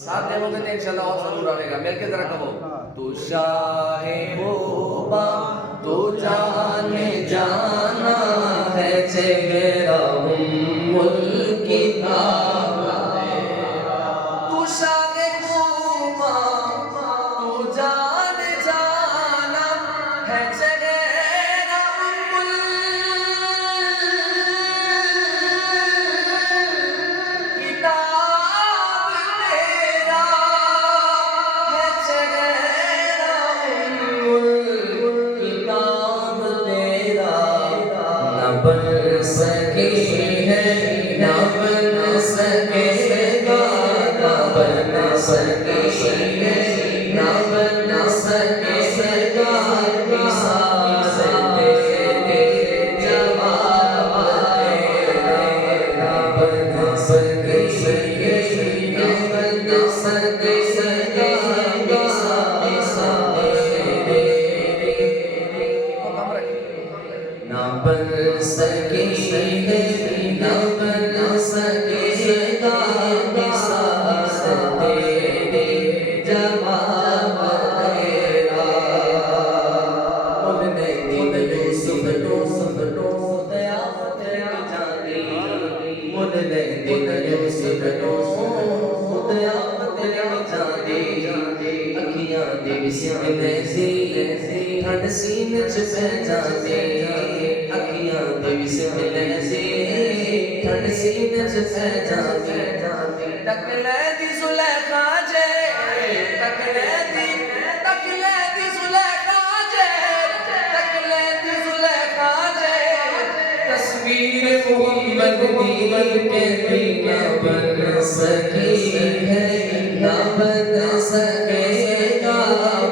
ساتھ دے وہ کہتے ہیں انشاءاللہ اور ضرور آئے گا. مل کے ذرا کہو تو شاہ ہوبا تو جانے جانا ہے چہرہ ملک کتاب تو شاہ ہوبا تو جانے جانا ہے چہرہ بن سکی ہے نہ بن سکے گا نہ بن سکی ہے نہ بن سکے گا احساس تیرے جواب تیرا نہ بن سکی ہے نہ بن سکے گا احساس تیرے نہ بن سکی ہے نہ بن سکے گا احساس تیرے جواب تیرا بولنے دل یوسف قیامت جانی بولنے دل یوسف قیامت جانی اکھیاں دی بسملے سی ٹھنڈ سینے چ پہ جاندی اکھیاں دی بسملے سی ٹھنڈ سینے چ پہ جاندی تکلے دی زلیخا جے تکلے دی زلیخا جے تکلے دی زلیخا جے تصویر محمد دی کہ نہ بن سکی ہے نہ بن سکے گا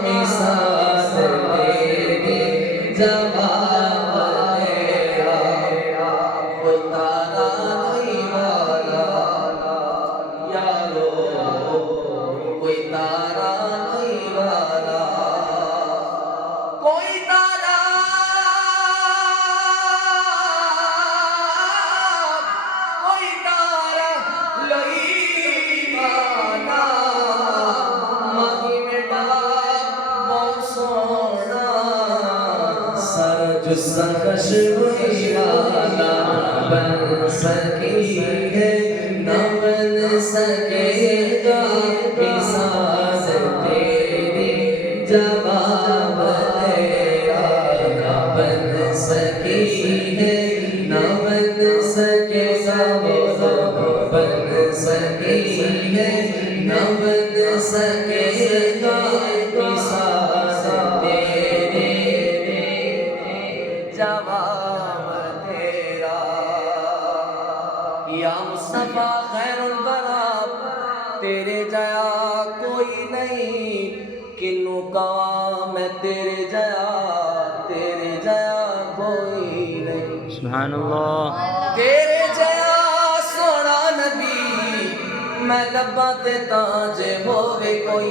مثال تیری جواب تیرا کوئی تارا نہیں والا یارو کوئی تارا نہیں والا کوئی تارا لئی والا ماہی بیٹا بہت سونا سر جسا خشبوئی والا بن سکی ہے نہ بن سکے گا احساس تیری جواب تیرا نہ بن سکی ہے نہ بن سکے گا بن سکی ہے نہ بن سکے گا احساس تیرے جواب تیرا یا مصطفیٰ خیر البرا تیرے جایا کوئی نہیں کنوں کا میں تیرے جایا کوئی نہیں سبحان اللہ تیرے جایا سونا نبی میں لبا تے تاجے ہوئے کوئی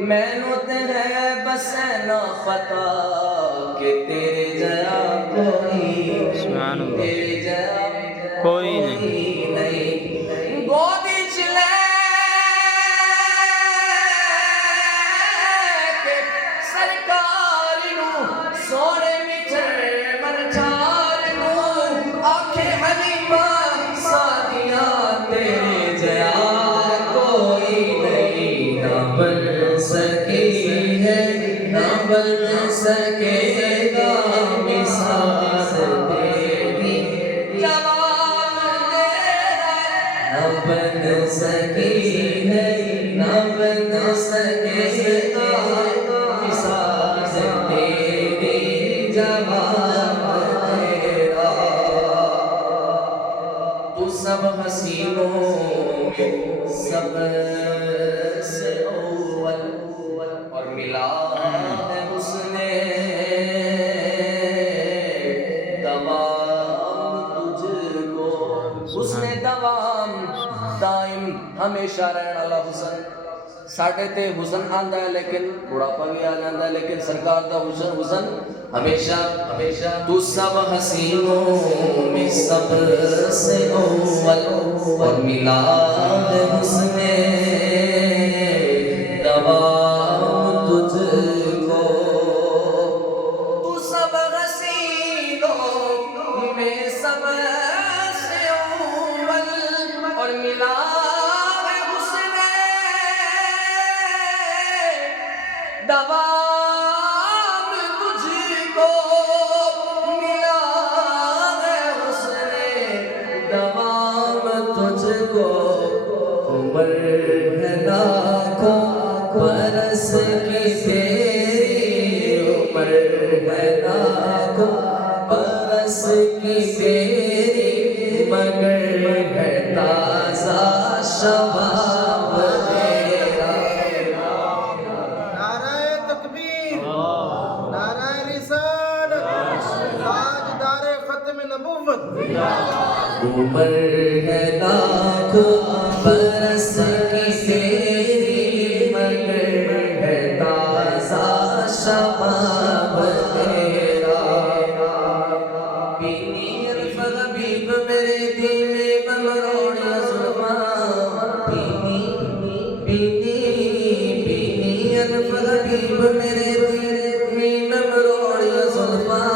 میں نو تے ہے بس نہ پتا کہ تیرے جایا کوئی سبحان اللہ تیرے جایا کوئی نہیں گودی چلے کہ سرکار نو سونے میٹھے من چار نو آنکھیں حلیمہ سادیاں تیرے جیا کوئی نہیں نہ بن سکی ہے نہ بن سکے گا مثال تیری جواب تیرا نہ بن سکی ہے نہ بن سکے گا مثال تیری جواب تیرا تو سب حسینوں میں سب سے اول اور ملا ہے حسن تمام تجھ کو حسن تمام دام دائم ہمیشہ رہنے والا حسن ساڈے تے حسن آندا ہے لیکن بڑھاپا بھی آ جاندا ہے لیکن سرکار دا حسن ہمیشہ تو سب حسینوں میں سب سے اول اور ملا ہے حسن دوام تجھ کو تو سب حسینوں میں سب سے اول اور ملا ہے حسن دوام تجھ کو ملا ہے حسن دوام تجھ کو عمر ہے لاکھوں برس کی تیری عمر ہے لاکھوں برس کی تیری مگر ہے تازہ شباب تیرا نعرہ تکبیر نعرہ رسالت تاجدار ختم نبوت عمر ہے لاکھوں برس کی تیری مگر ہے تازہ شباب تیرا بینی عرف غبیب میرے دل بمروڑیا زلفاں بینی عرف غبیب میرے دل بمروڑیا زلفاں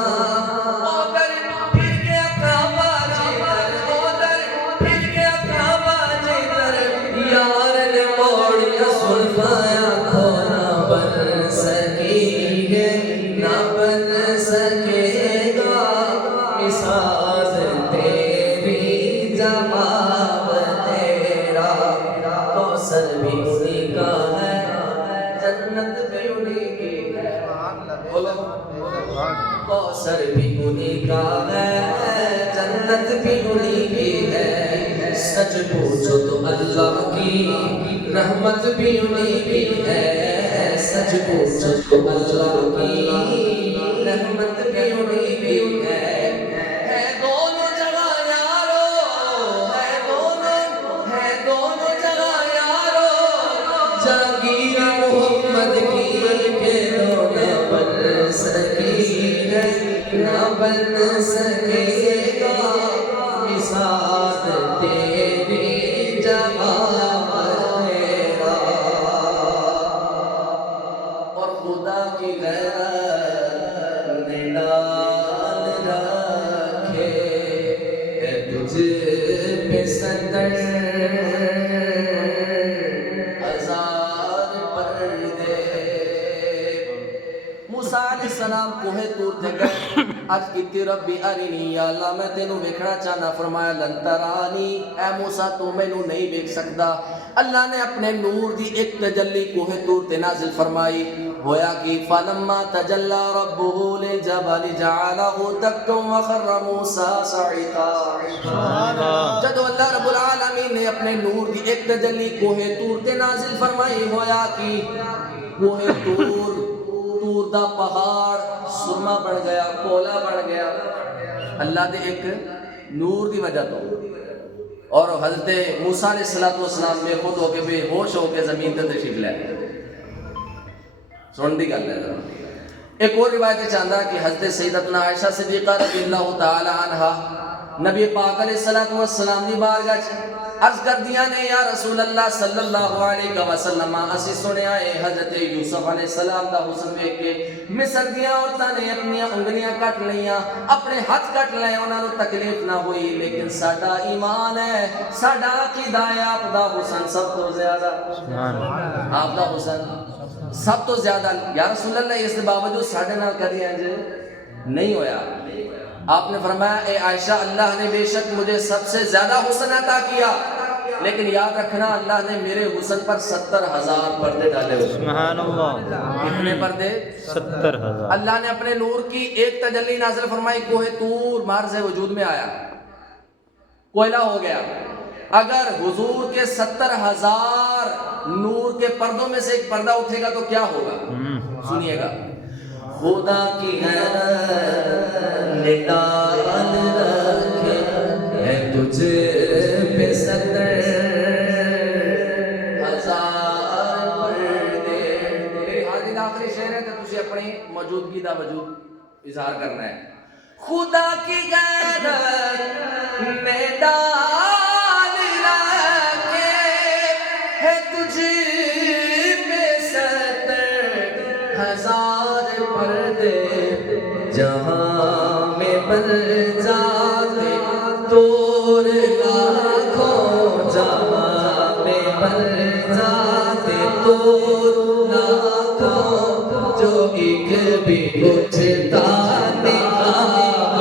ادھر پھر گیا کعبہ جدھر ادھر پھر گیا کعبہ جدھر یار نے موڑیا زلفاں آنکھوں نہ بن سکی ہے نہ بن سکے گا مثال تیری جواب تیرا کوثر بھی انہی کا ہے جنت بھی انہی کی ہے بولو کوثر بھی انہی کا ہے جنت بھی انہی کی ہے سچ پوچھو تو اللہ کی رحمت بھی انہی کی ہے سچ پوچھو تو اللہ کی رحمت بھی انہی کی ہے دونوں جگہ یارو ہے دونوں جگہ یارو جاگیر محمد کی کہ نہ بن سکی ہے نہ بن سکے گا مثال تیری جواب تیرا اور خدا کی غیرت نے ڈال رکھے ہے تجھ پہ ستر ہزار پردے موسیٰ علیہ السلام کوہ طور تے گئے اج کیتی ربی ارنی یا اللہ میں تینوں ویکھنا چاہنا فرمایا لن ترانی اے موسیٰ تو مینوں نہیں ویکھ سکدا اللہ نے اپنے نور دی ایک تجلی کوہ طور تے نازل فرمائی ہویا کہ فلما تجلی ربہ للجبل جعلہ دکا وخر موسیٰ صعقا جدو اللہ رب العالمین نے اپنے نور دی ایک تجلی کوہ طور تے نازل فرمائی ہویا کہ کوہ طور دا پہاڑ سرما بن گیا کولا بن گیا اللہ دے ایک نور دی وجہ تو اور حضرت موسیٰ علیہ السلام میں خود ہو کے بے ہوش ہو کے زمین تے تشریف لے سن دی گل ہے ایک اور روایت چاہتا کہ حضرت سیدتنا عائشہ صدیقہ رضی اللہ تعالی عنہ نبی پاک علیہ السلام دی بارگاہ عرض کر دیا نے یا رسول اللہ صلی اللہ علیہ وسلم اسی سنیا ہے حضرت یوسف علیہ السلام دا حسن دیکھ کے مصر دیاں عورتاں نے اپنی انگلیاں کٹ لیاں اپنے ہاتھ کٹ لے انہاں نوں تکلیف نہ ہوئی لیکن ساڈا ایمان ہے ساڈا عقیدہ ہے آپ دا حسن سب تو زیادہ آپ دا حسن سب تو زیادہ یا رسول اللہ اس باوجود ساڈے نال کدی انج نہیں ہویا آپ نے فرمایا اے عائشہ اللہ نے بے شک مجھے سب سے زیادہ حسن عطا کیا لیکن یاد رکھنا اللہ نے میرے حسن پر 70,000 پردے ڈالے ہوئے سبحان اللہ کتنے پردے 70,000 اللہ نے اپنے نور کی ایک تجلی نازل فرمائی کوہ طور مارز وجود میں آیا کوئلہ ہو گیا اگر حضور کے 70,000 نور کے پردوں میں سے ایک پردہ اٹھے گا تو کیا ہوگا سنیے گا خدا کی غیرت نے ڈال رکھے ہے تجھ پہ دا وجود اظہار کرنا ہے. خدا کی غیرت میں ڈال رکھے ہے تجھ میں 70,000 پردے جہاں میں بن جاتے دور لاکھوں جہاں میں بن جاتے دور لاکھوں جو ایک بھی اٹھتا نقاب